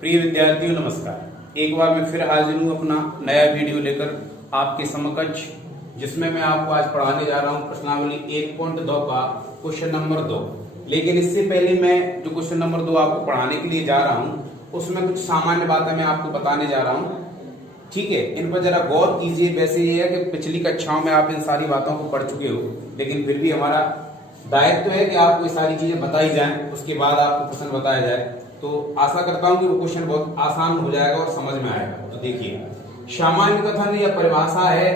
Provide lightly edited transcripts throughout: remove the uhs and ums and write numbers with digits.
प्रिय विद्यार्थियों नमस्कार। एक बार मैं फिर हाजिर हूँ अपना नया वीडियो लेकर आपके समकक्ष, जिसमें मैं आपको आज पढ़ाने जा रहा हूँ प्रश्नावली 1.2 का क्वेश्चन नंबर 2। लेकिन इससे पहले मैं जो क्वेश्चन नंबर 2 आपको पढ़ाने के लिए जा रहा हूँ उसमें कुछ सामान्य बातें मैं आपको बताने जा रहा हूँ। ठीक है, इन पर जरा गौर कीजिए। वैसे ये है कि पिछली कक्षाओं में आप इन सारी बातों को पढ़ चुके हो, लेकिन फिर भी हमारा दायित्व है कि आपको ये सारी चीजें बताई जाएं, उसके बाद आपको प्रश्न बताया जाए। तो आशा करता हूं कि वो क्वेश्चन बहुत आसान हो जाएगा और समझ में आएगा। तो देखिए, सामान्य कथन या परिभाषा है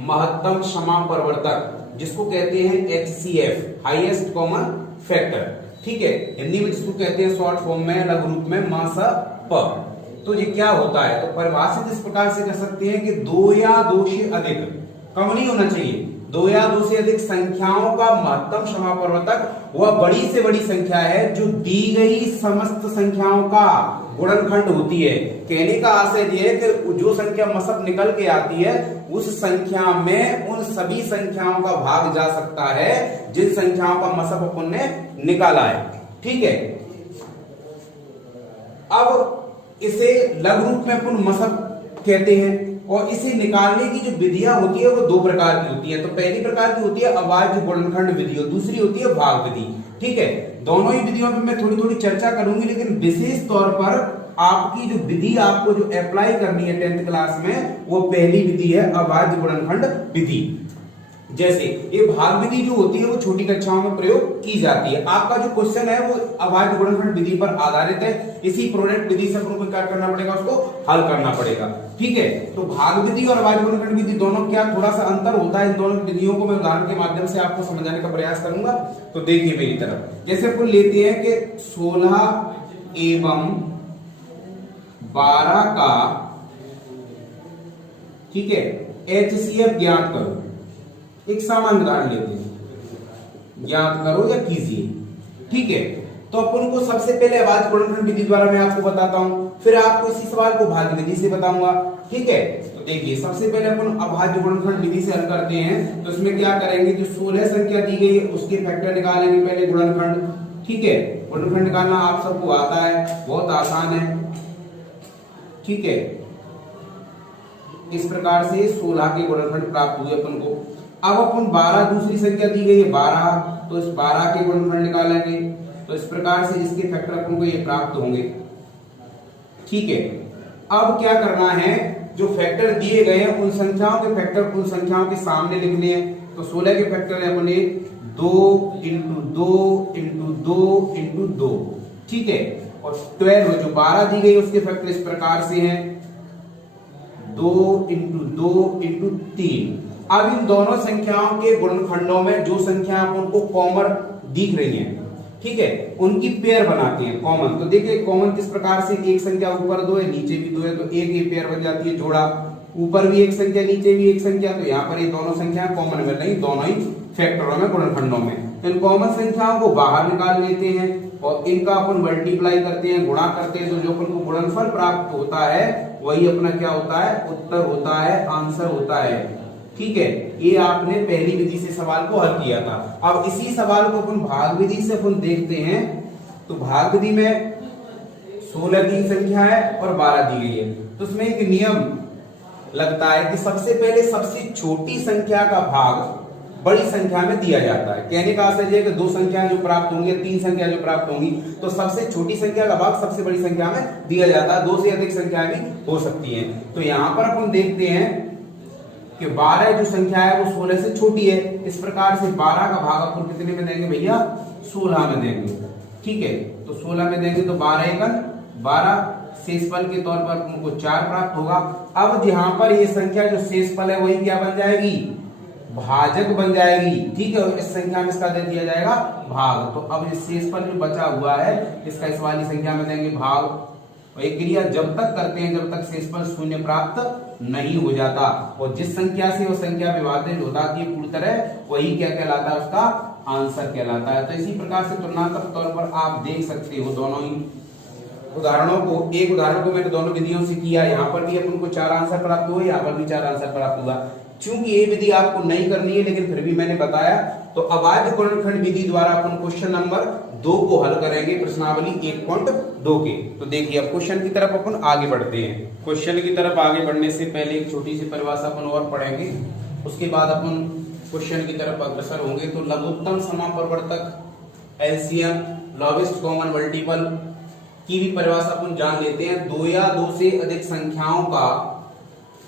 महत्तम समापवर्तक, जिसको कहते हैं HCF, हाईएस्ट कॉमन फैक्टर। ठीक है, हिंदी में जिसको कहते हैं शॉर्ट फॉर्म में लघु रूप में MSP। तो ये क्या होता है? तो परिभाषित इस प्रकार से कर सकते हैं कि दो या दो से अधिक, कम नहीं होना चाहिए, दो या दो से अधिक संख्याओं का महत्तम समापवर्तक वह बड़ी से बड़ी संख्या है जो दी गई समस्त संख्याओं का गुणनखंड होती है। कहने का आशय यह है कि जो संख्या मसक निकल के आती है उस संख्या में उन सभी संख्याओं का भाग जा सकता है जिन संख्याओं का मसक अपन ने निकाला है। ठीक है, अब इसे लघु रूप में अपन मसक कहते हैं और इसे निकालने की जो विधियां होती है वो दो प्रकार की होती है। तो पहली प्रकार की होती है अभाज्य गुणनखंड विधि और दूसरी होती है भाग विधि। ठीक है, दोनों ही विधियों पे मैं थोड़ी थोड़ी चर्चा करूंगी, लेकिन विशेष तौर पर आपकी जो विधि आपको जो अप्लाई करनी है 10th क्लास में, वो पहली विधि है अभाज्य गुणनखंड विधि। जैसे ये भाग विधि जो होती है वो छोटी कक्षाओं में प्रयोग की जाती है। आपका जो क्वेश्चन है वो अभाज्य गुणनखंड विधि पर आधारित है। इसी प्रोडक्ट विधि से आपको क्या करना पड़ेगा, उसको हल करना पड़ेगा। ठीक है, तो भाग विधि और अभाज्य गुणनखंड विधि दोनों क्या थोड़ा सा अंतर होता है। इन दोनों विधियों को मैं उदाहरण के माध्यम से आपको समझाने का प्रयास करूंगा। तो देखिए मेरी तरफ, जैसे अपन लेते हैं कि 16 एवं 12 का, ठीक है, HCF ज्ञात करो। एक सामान्य उदाहरण लेते हैं, ज्ञात करो या कीजिए। ठीक है, तो अपन को सबसे पहले अभाज्य गुणनखंड विधि द्वारा मैं आपको बताता हूं, फिर आपको इसी सवाल को भाग विधि से बताऊंगा। ठीक है, तो देखिए सबसे पहले अपन अभाज्य गुणनखंड विधि से हल करते हैं। तो इसमें क्या करेंगे, जो 16 संख्या दी गई है उसके फैक्टर निकालेंगे पहले गुणनखंड। ठीक है, गुणनखंड निकालना आप सबको आता है, बहुत आसान है। ठीक है, इस प्रकार से 16 के गुणनखंड प्राप्त हुए अपन को। अब अपन 12 दूसरी संख्या दी गई है 12, तो इस 12 के गुणनखंड निकालेंगे। तो इस प्रकार से इसके फैक्टर अपन को ये प्राप्त होंगे। ठीक है, अब क्या करना है, जो फैक्टर दिए गए हैं उन संख्याओं के फैक्टर उन संख्याओं के सामने लिखने हैं। तो 16 के फैक्टर है अपने 2 इंटू 2 इंटू 2 इंटू 2। ठीक है, और 12 जो 12 दी गई उसके फैक्टर इस प्रकार से हैं 2 इंटू 2 इंटू 3। अब इन दोनों संख्याओं के गुणनखंडों में जो संख्या आपको कॉमन दिख रही है, ठीक है, उनकी पेयर बनाते हैं कॉमन। तो देखिए कॉमन किस प्रकार से, एक संख्या ऊपर 2 है नीचे भी 2 है, तो एक ही पेयर बन जाती है जोड़ा। ऊपर भी एक संख्या नीचे भी एक संख्या, तो यहाँ पर ये दोनों संख्याएं कॉमन मिल रही, दोनों ही फैक्टरों में गुणनखंडों में। इन कॉमन संख्याओं को बाहर निकाल लेते हैं और इनका अपन मल्टीप्लाई करते हैं, गुणा करते हैं। तो जो अपन को गुणनफल प्राप्त होता है वही अपना क्या होता है, उत्तर होता है, आंसर होता है। ठीक है, ये आपने पहली विधि से सवाल को हल किया था। अब इसी सवाल को अपन भाग विधि से अपन देखते हैं। तो भाग विधि में 16 की संख्या है और 12 दी गई है। तो उसमें एक नियम लगता है कि सबसे पहले सबसे छोटी संख्या का भाग बड़ी संख्या में दिया जाता है। कहने का आशय है कि दो संख्याएं जो प्राप्त होंगी, 3 संख्या जो प्राप्त होंगी, तो सबसे छोटी संख्या का भाग सबसे बड़ी संख्या में दिया जाता है। 2 से अधिक संख्याएं भी हो सकती हैं। तो यहां पर अपन देखते हैं कि 12 जो संख्या है वो 16 से छोटी है। इस प्रकार से 12 का भाग अपन कितने में देंगे भैया, 16 में देंगे। ठीक है, तो 16 में देंगे तो 12 एकम 12, शेषफल के तौर पर उनको 4 प्राप्त होगा। अब यहाँ पर ये संख्या जो शेषफल है वही क्या बन जाएगी, भाजक बन जाएगी। ठीक है, इस संख्या में इसका दे दिया जाएगा भाग। तो अब ये शेषफल जो बचा हुआ है इसका इस वाली संख्या में देंगे भाग। और ये क्रिया जब तक करते हैं जब तक शेषफल शून्य प्राप्त नहीं हो जाता। और जिस संख्या से वो संख्या विभाजित हो जाती है पूरी तरह, वही क्या कहलाता है, उसका आंसर कहलाता है। तो इसी प्रकार से तुलनात्मक तौर पर आप देख सकते हो दोनों ही उदाहरणों को। एक उदाहरण को मैंने दोनों विधियों से किया, यहाँ पर भी अपन को 4 आंसर प्राप्त हुए, यहाँ पर भी 4 आंसर प्राप्त हुआ। चूंकि ये विधि आपको नहीं करनी है लेकिन फिर भी मैंने बताया, तो अभाज्य गुणनखंड विधि द्वारा अपन क्वेश्चन नंबर 2 को हल करेंगे प्रश्नावली 1.2 2 के। तो देखिए अब क्वेश्चन की तरफ अपन आगे बढ़ते हैं। क्वेश्चन की तरफ आगे बढ़ने से पहले एक छोटी सी परिभाषा अपन और पढ़ेंगे, उसके बाद अपन क्वेश्चन की तरफ अग्रसर होंगे। तो लघुत्तम समापवर्तक एलसीएम, लॉवेस्ट कॉमन मल्टीपल की भी परिभाषा अपन जान लेते हैं। 2 या 2 से अधिक संख्याओं का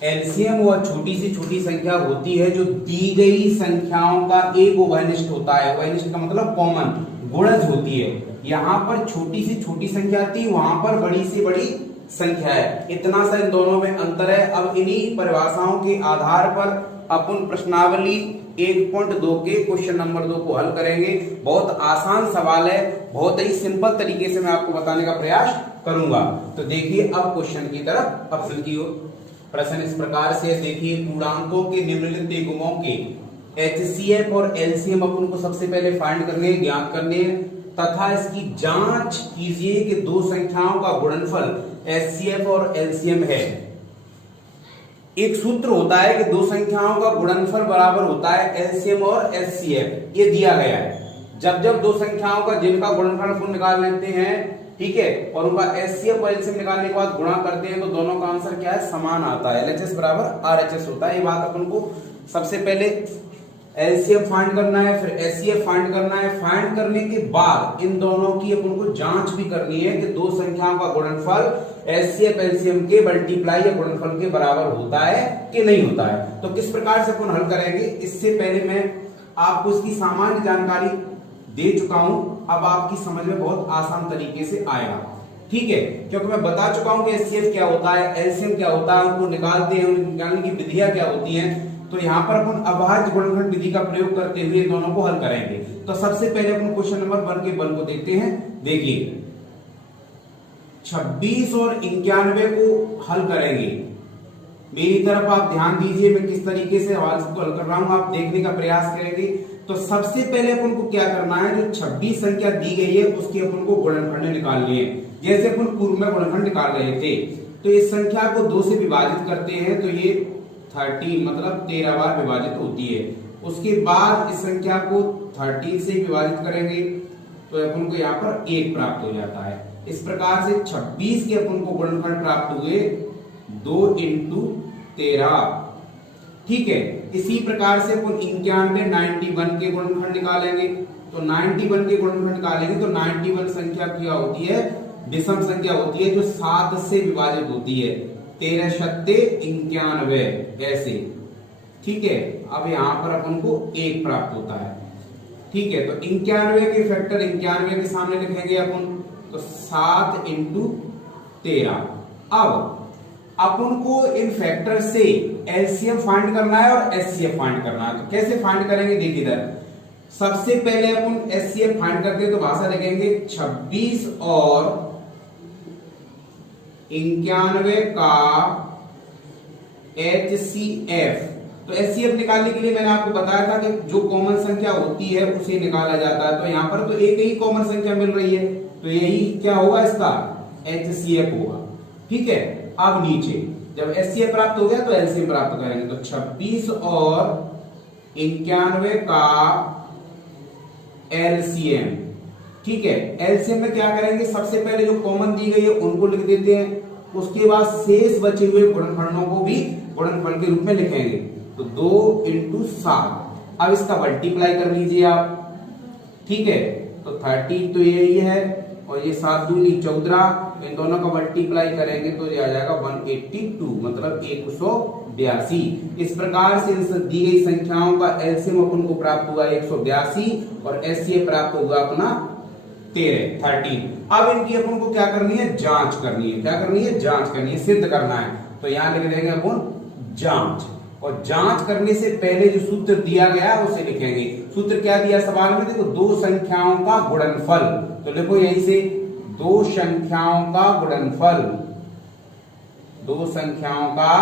एलसीएम वह छोटी से छोटी संख्या होती है जो दी गई संख्याओं का एक उभयनिष्ठ होता है। उभयनिष्ठ का मतलब कॉमन, गुणज होती है। यहाँ पर छोटी से छोटी संख्या थी, वहां पर बड़ी से बड़ी संख्या है। इतना सा इन दोनों में अंतर है। अब इन्हीं परिभाषाओं के आधार पर अपन प्रश्नावली 1.2 के क्वेश्चन नंबर 2 को हल करेंगे। बहुत आसान सवाल है, बहुत ही सिंपल तरीके से मैं आपको बताने का प्रयास करूंगा। तो देखिए अब क्वेश्चन की तरफ अपन की ओर। प्रश्न इस प्रकार से देखिए, पूर्णांकों के निम्नलिखित गुणों के एचसीएफ और एलसीएम अपन को सबसे पहले फाइंड करने, ज्ञात करने तथा इसकी जांच कीजिए कि 2 संख्याओं का गुणनफल एचसीएफ और एलसीएम है। एक सूत्र होता है कि 2 संख्याओं का गुणनफल बराबर होता है एलसीएम और एचसीएफ, ये दिया गया है। जब जब 2 संख्याओं का जिनका गुणनफल अपन निकाल लेते हैं, ठीक है, और उनका एचसीएफ और एलसीएम निकालने के बाद गुणा करते हैं तो दोनों का आंसर क्या है, समान आता है। एलएचएस बराबर आरएचएस होता है। ये बात अपन को सबसे पहले एलसीएफ फाइंड करना है, फिर एचसीएफ फाइंड करना है। फाइंड करने के बाद इन दोनों की अपन को जांच भी करनी है कि 2 संख्याओं का गुणनफल एचसीएफ एलसीएम के मल्टीप्लाई या गुणनफल के बराबर होता है कि नहीं होता है। तो किस प्रकार से अपन हल करेंगे, इससे पहले मैं आपको इसकी सामान्य जानकारी दे चुका हूं। अब आपकी समझ में बहुत आसान तरीके से आएगा, ठीक है, क्योंकि मैं बता चुका हूं कि एचसीएफ क्या होता है, एलसीएम क्या होता है, उनको निकालते हैं, निकालने की विधियां क्या होती हैं। तो यहाँ पर अपन अभाज्य गुणनखंड विधि का प्रयोग करते हुए दोनों को हल करेंगे। तो सबसे पहले अपन क्वेश्चन नंबर 1 के बल को देखते हैं। देखिए 26 और 91 को हल करेंगे। मेरी तरफ आप ध्यान दीजिए, मैं किस तरीके से सवाल को हल कर रहा हूं, आप देखने का प्रयास करेंगे। तो सबसे पहले अपन को क्या करना है, जो 26 संख्या दी गई है उसकी अपन को गुणनखंड निकालनी है। जैसे अपन पूर्व में गुणनखंड निकाल रहे थे, तो इस संख्या को 2 से विभाजित करते हैं तो ये 13 मतलब 13 बार विभाजित होती है। उसके बाद इस संख्या को 13 से विभाजित करेंगे तो अपन को यहाँ पर 1 प्राप्त हो जाता है। इस प्रकार से 26 के अपन को गुणनखंड प्राप्त हुए 2 × 13, ठीक है। इसी प्रकार से अपन 91 के गुणनखंड निकालेंगे। तो 91 के गुणनखंड निकालेंगे तो 91 संख्या क्या होती है, विषम संख्या होती है जो 7 से विभाजित होती है। 13 × 91 ऐसे, ठीक है। अब यहाँ पर अपन को 1 प्राप्त होता है, ठीक है। तो 91 के फैक्टर 91 के सामने लिखेंगे अपन, तो 7 × 13। अब अपन को इन फैक्टर से एलसीएम फाइंड करना है और एचसीएफ फाइंड करना है। तो कैसे फाइंड करेंगे, देखिए इधर सबसे पहले अपन एचसीएफ फाइंड करते हैं तो भाषा लिखेंगे 26 और 91 का एचसीएफ। तो एचसीएफ निकालने के लिए मैंने आपको बताया था कि जो कॉमन संख्या होती है उसे निकाला जाता है। तो यहाँ पर तो एक ही कॉमन संख्या मिल रही है, तो यही क्या होगा, इसका एचसीएफ होगा, ठीक है। अब नीचे जब एचसीएफ प्राप्त हो गया तो एलसीएम प्राप्त करेंगे। तो 26 और 91 का एलसीएम, ठीक है। एलसीएम में क्या करेंगे, सबसे पहले जो कॉमन दी गई है उनको लिख देते हैं, उसके बाद शेष बचे हुए गुणनखंडों को भी गुणनफल के रूप में लिखेंगे। तो 2 × 7। अब इसका मल्टीप्लाई कर लीजिए आप, ठीक है। तो 13 तो यही है और ये 7 दूनी 14, इन दोनों का मल्टीप्लाई करेंगे तो ये आ जाएगा 182 मतलब 182। इस प्रकार से दी गई संख्याओं का एलसीएम अपन को प्राप्त हुआ 182 और एचसीएफ प्राप्त हुआ अपना 13। अब इनकी अपन को क्या करनी है, जांच करनी है। क्या करनी है, जांच करनी है, सिद्ध करना है। तो यहां लिख देंगे अपन जांच, और जांच करने से पहले जो सूत्र दिया गया है उसे लिखेंगे। सूत्र क्या दिया सवाल में, देखो 2 संख्याओं का गुणनफल। तो लिखो यहीं से 2 संख्याओं का गुणनफल, 2 संख्याओं का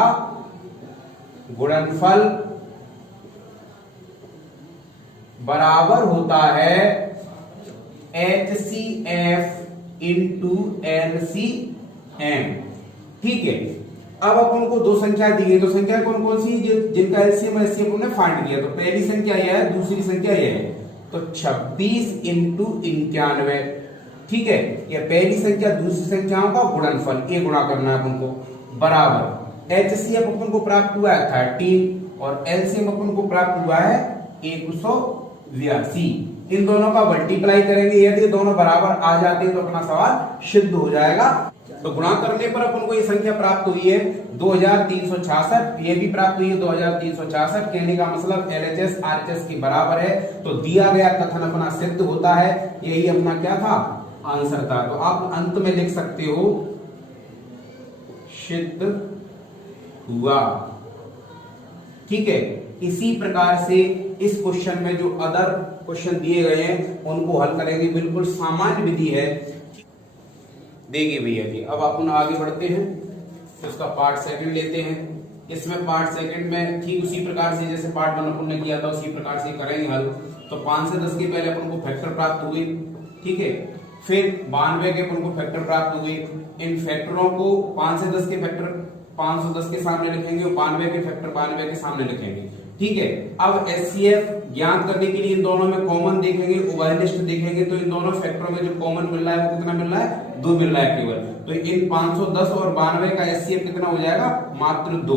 गुणनफल बराबर होता है HCF × LCM, ठीक है। अब अपन को 2 संख्या दी गई, तो संख्या कौन कौन सी, जिनका एलसीएम एचसीएफ हमने फाइंड किया। तो पहली संख्या यह है, दूसरी संख्या यह है। तो 26 × 91, ठीक है, या पहली संख्या दूसरी संख्याओं का गुणनफल, ये गुणा करना है अपन को, बराबर एचसीएफ अपन को प्राप्त हुआ है 13 और एलसीएम अपन को प्राप्त हुआ है 182। इन दोनों का मल्टीप्लाई करेंगे, यदि दोनों बराबर आ जाते हैं तो अपना सवाल सिद्ध हो जाएगा। तो गुणा करने पर अपन को ये संख्या प्राप्त हुई है 2366, ये भी प्राप्त हुई है 2366। कहने का मतलब एलएचएस आरएचएस के बराबर है, तो दिया गया कथन अपना सिद्ध होता है। यही अपना क्या था, आंसर था। तो आप अंत में लिख सकते हो सिद्ध हुआ। ठीक है, इसी प्रकार से इस क्वेश्चन में जो अदर क्वेश्चन दिए गए हैं उनको हल करेंगे, बिल्कुल सामान्य विधि है। देखिए भैया जी, अब अपन आगे बढ़ते हैं, तो इसका पार्ट सेकंड लेते हैं। इसमें पार्ट सेकंड में ठीक उसी प्रकार से जैसे पार्ट 1 अपन ने किया था उसी प्रकार से करेंगे हल। तो 5 से 10 के पहले अपन को फैक्टर प्राप्त हुए, ठीक है, फिर 92 के अपन को फैक्टर प्राप्त हुए। इन फैक्टरों को 5 से 10 के फैक्टर 510 के सामने लिखेंगे और 92 के फैक्टर 92 के सामने लिखेंगे। ठीक है, अब एचसीएफ ज्ञात करने के लिए इन दोनों में कॉमन देखेंगे, उभयनिष्ठ देखेंगे। तो इन दोनों फैक्टरों में जो कॉमन मिल रहा है वो कितना मिल रहा है, 2 मिल रहा है केवल। तो इन 510 और 92 का एचसीएफ कितना हो जाएगा, मात्र 2।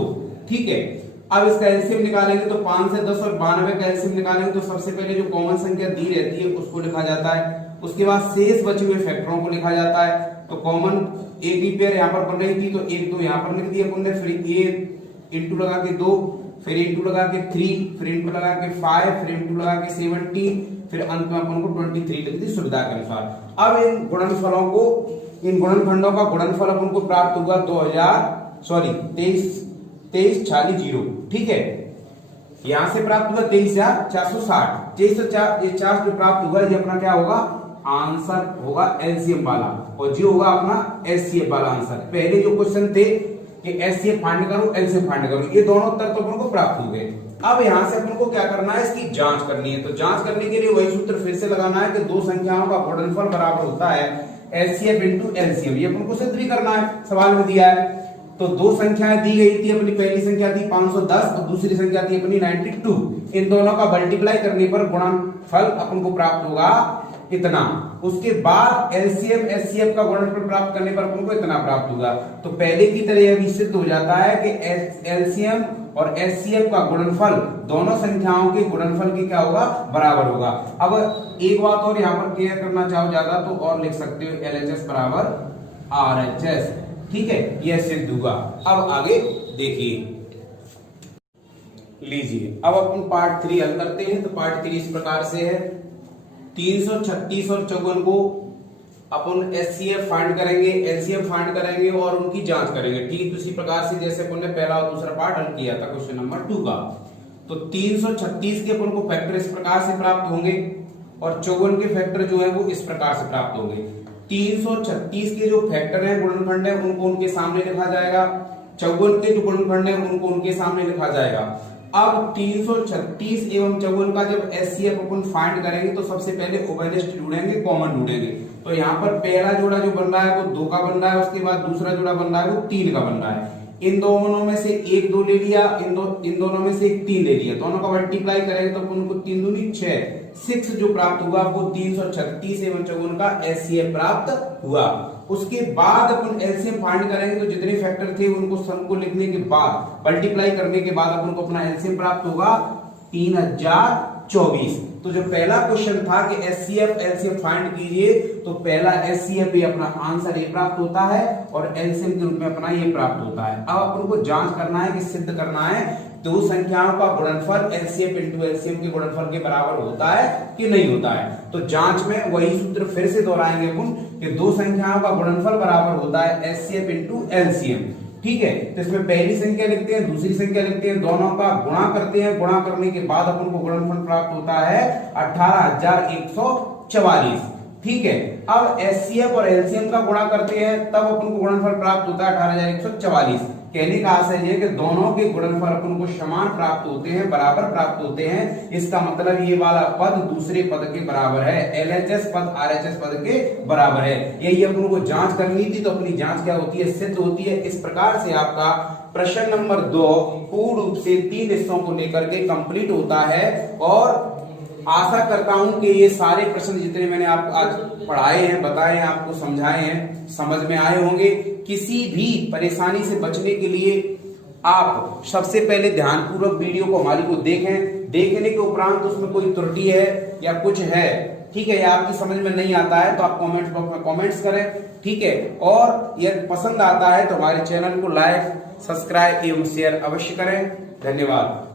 ठीक है, अब इसका एलसीएम निकालेंगे तो 5 से 10 और 92 का एलसीएम निकालेंगे तो सबसे पहले जो कॉमन संख्या दी रहती है उसको लिखा जाता है, उसके बाद शेष बचे हुए फैक्टरों को लिखा जाता है। तो कॉमन एक ही पेयर यहाँ पर बन रही थी तो 1 2 यहाँ पर लिख दिया अपन ने, फिर ये इंटू लगा के 2, फिर इंटू लगा के 3, फिर इंटू लगा के 5, फिर इंटू लगा के 17, फिर अंत में अपन को 23 लिख दी सुविधा के अनुसार। अब इन गुणनफलों को, इन गुणनखंडों का गुणनफल अपन को प्राप्त हुआ 23 40 0। ठीक है, यहां से प्राप्त हुआ 23,460। 23,460 जो प्राप्त हुआ ये अपना क्या होगा, आंसर होगा एलसीएम वाला, और जो होगा अपना एचसीएफ वाला आंसर। पहले जो क्वेश्चन थे कि एचसीएफ फाइंड करो एलसीएम फाइंड करो, ये दोनों उत्तर तो अपन को प्राप्त हो गए। अब यहां से अपन को क्या करना है, इसकी जांच करनी है। तो जांच करने के लिए वही सूत्र फिर से लगाना है कि दो संख्याओं का गुणनफल बराबर होता है एचसीएफ इंटू एलसीएम। ये अपन को सिद्ध भी करना है, सवाल में दिया है। तो दो संख्याएं दी गई थी, अपनी पहली संख्या थी 510 और दूसरी संख्या थी अपनी 92। इन दोनों का मल्टीप्लाई करने पर गुणनफल अपन को प्राप्त होगा इतना। उसके बाद एलसीएम एचसीएफ का गुणनफल प्राप्त करने पर अपन को इतना प्राप्त होगा। तो पहले की तरह यह भी सिद्ध हो जाता है कि एलसीएम और एचसीएफ का गुणनफल दोनों संख्याओं के गुणनफल की क्या होगा, बराबर होगा। अब एक बात और यहाँ पर क्लियर करना चाहो ज्यादा तो और लिख सकते हो एलएचएस बराबर आरएचएस। ठीक है, यह सिद्ध हुआ। अब आगे देखिए, लीजिए अब अपन पार्ट 3 हल करते हैं। तो पार्ट 3 इस प्रकार से है, 336 और 54 को अपन एचसीएफ फाइंड करेंगे, एलसीएम फाइंड करेंगे और उनकी जांच करेंगे। ठीक उसी प्रकार से जैसे अपन ने पहला और दूसरा पार्ट हल किया था क्वेश्चन नंबर 2 का। तो 336 के अपन को फैक्टर इस प्रकार से प्राप्त होंगे और 54 के फैक्टर जो है वो इस प्रकार से प्राप्त होंगे। 336 के जो फैक्टर हैं, गुणनखंड है, उनको उनके सामने लिखा जाएगा। 54 के जो गुणनखंड है उनको उनके सामने लिखा जाएगा। अब 336 एवं 54 का जब एचसीएफ अपन फाइंड करेंगे तो सबसे पहले उभयनिष्ठ ढूंढेंगे, कॉमन ढूंढेंगे। तो यहाँ पर पहला जोड़ा जो बन रहा है वो 2 का बन रहा है, उसके बाद दूसरा जोड़ा बन रहा है वो 3 का बन रहा है। इन दोनों में से 1 2 ले लिया, इन दोनों में से 1 3 ले लिया, दोनों का मल्टीप्लाई करेंगे तो अपन को 3 दूनी 6 जो प्राप्त हुआ वो 336 एवं 54 का एचसीएफ प्राप्त हुआ। उसके बाद अपन एलसीएम फाइंड करेंगे तो जितने फैक्टर थे उनको सबको लिखने के बाद मल्टीप्लाई करने के बाद अपन को अपना एलसीएम प्राप्त होगा 3024। तो जो पहला क्वेश्चन था कि एचसीएफ एलसीएम फाइंड कीजिए, तो पहला एचसीएफ भी अपना आंसर ये प्राप्त होता है और एलसीएम के रूप में अपना ये प्राप्त होता है। अब अपन को जांच करना है कि सिद्ध करना है दो संख्याओं का गुणनफल एचसीएफ इंटू एलसीएम के गुणनफल के बराबर होता है कि नहीं होता है। तो जांच में वही सूत्र फिर से दोहराएंगे अपन कि दो संख्याओं का गुणनफल बराबर होता है एचसीएफ इंटू एलसीएम। ठीक है, तो इसमें पहली संख्या लिखते हैं, दूसरी संख्या लिखते हैं, दोनों का गुणा करते हैं। गुणा करने के बाद अपन को गुणनफल प्राप्त होता है 18,144। ठीक है, अब एचसीएफ और एलसीएम का गुणा करते हैं तब अपन को गुणनफल प्राप्त होता है 18,144। कहने का आशय ये कि दोनों के गुणनफल अपन को समान प्राप्त होते हैं, बराबर प्राप्त होते हैं। इसका मतलब ये वाला पद दूसरे पद के बराबर है, एलएचएस पद आरएचएस पद के बराबर है। यही अपन को जांच करनी थी। तो अपनी जांच क्या होती है, सिद्ध होती है। इस प्रकार से आपका प्रश्न नंबर 2 पूर्ण रूप से 3 हिस्सों को लेकर के कंप्लीट होता है और आशा करता हूं कि ये सारे प्रश्न जितने मैंने आपको आज पढ़ाए हैं, बताए हैं, आपको समझाए हैं, समझ में आए होंगे। किसी भी परेशानी से बचने के लिए आप सबसे पहले ध्यानपूर्वक वीडियो को हमारी को देखें। देखने के उपरांत उसमें कोई त्रुटि है या कुछ है, ठीक है, या आपकी समझ में नहीं आता है तो आप कमेंट बॉक्स में कमेंट्स करें, ठीक है। और यदि पसंद आता है तो हमारे चैनल को लाइक, सब्सक्राइब एवं शेयर अवश्य करें। धन्यवाद।